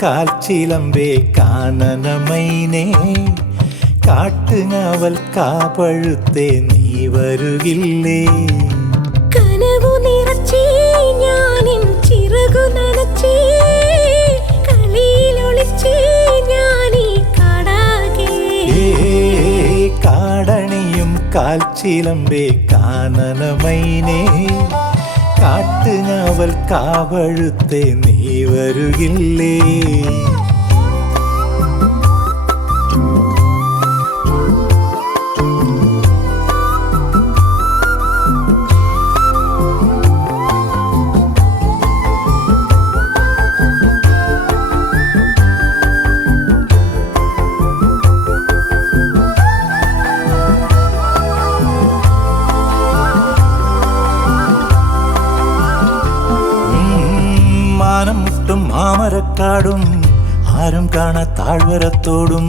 കാൽച്ചിലമ്പേ കാനനമൈനേ കാട്ടുങ്ങാവൽ കാപഴുത്തേ നീ വരുകില്ലേ കനവു നിറച്ചേ ഞാനിൻ ചിറകു നനച്ചേ കളിയിലൊളിച്ചേ ഞാനീ കാടാകെ കാടണിയും കാൽച്ചിലമ്പേ കാനനമൈനേ കാട്ടുങ്ങാവൽ കാവഴുത്തേ നീ വരുകില്ലേ മാനമുട്ടും മാമരക്കാടും ആരും കാണാ താഴ്വരത്തോടും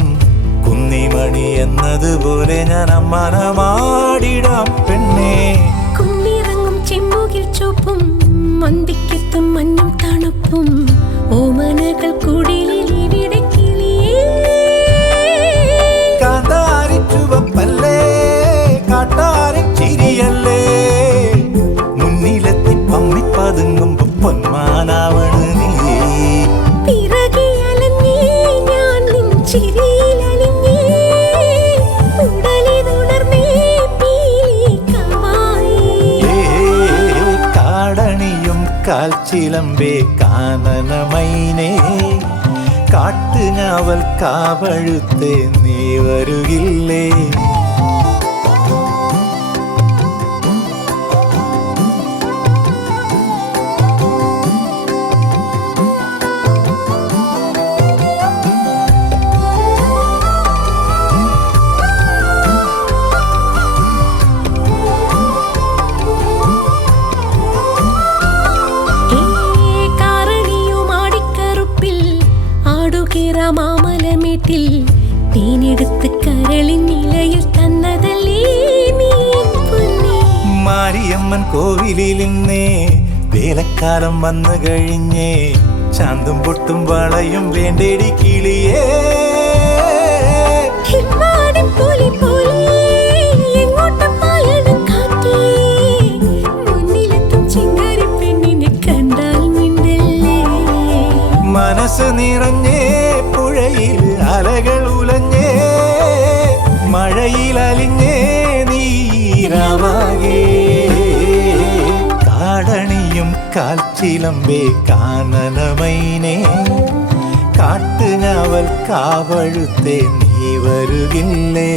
കുന്നിമണി എന്നതുപോലെ ഞാൻ അമ്മാനമാടിടാം പെണ്ണേ കുന്നിറങ്ങും ചെമ്മുകിൽ ചുവപ്പും മന്തിക്കെത്തും മഞ്ഞും തണുപ്പും ഓമനകൾ കുടിലിൽ ഇവിടെ കിളിയേ കാന്താരി ചുവപ്പല്ലേ കാട്ടാരി ചിരിയല്ലേ മുന്നിലെത്തി പമ്മിപ്പതുങ്ങുമ്പോ പൊന്മാനാവണ് നീ പിറകെ അലഞ്ഞേ ഞാൻ നിൻ ചിരിയിലലിഞ്ഞേ ഉടലിതുണർന്നേ പീലി കവായി കാടണിയും കാൽച്ചിലമ്പേ കാനനമൈനേ കാട്ടുങ്ങാവൽ കാവഴുത്തേ നീ വരുകില്ലേ മാമലമേട്ടിൽ തേനെടുത്ത് കരളിൻ നിലയിൽ തന്നതല്ലേ നീ പൊന്നേ മാരിയമ്മൻ കോവിലിൽ നിന്നേ വേലക്കാലം വന്നു കഴിഞ്ഞേ ചാന്തും പൊട്ടും വളയും വേണ്ടേടി കിളിയേ മനസ്സ് നിറഞ്ഞേ പുഴയിൽ അലകൾ ഉലഞ്ഞേ മഴയിൽ അലിഞ്ഞേ നീരാവാകേ കാടണിയും കാൽച്ചിലമ്പേ കാനനമൈനേ കാട്ടുങ്ങാവൽ കാവഴുത്തേ നീ വരുകില്ലേ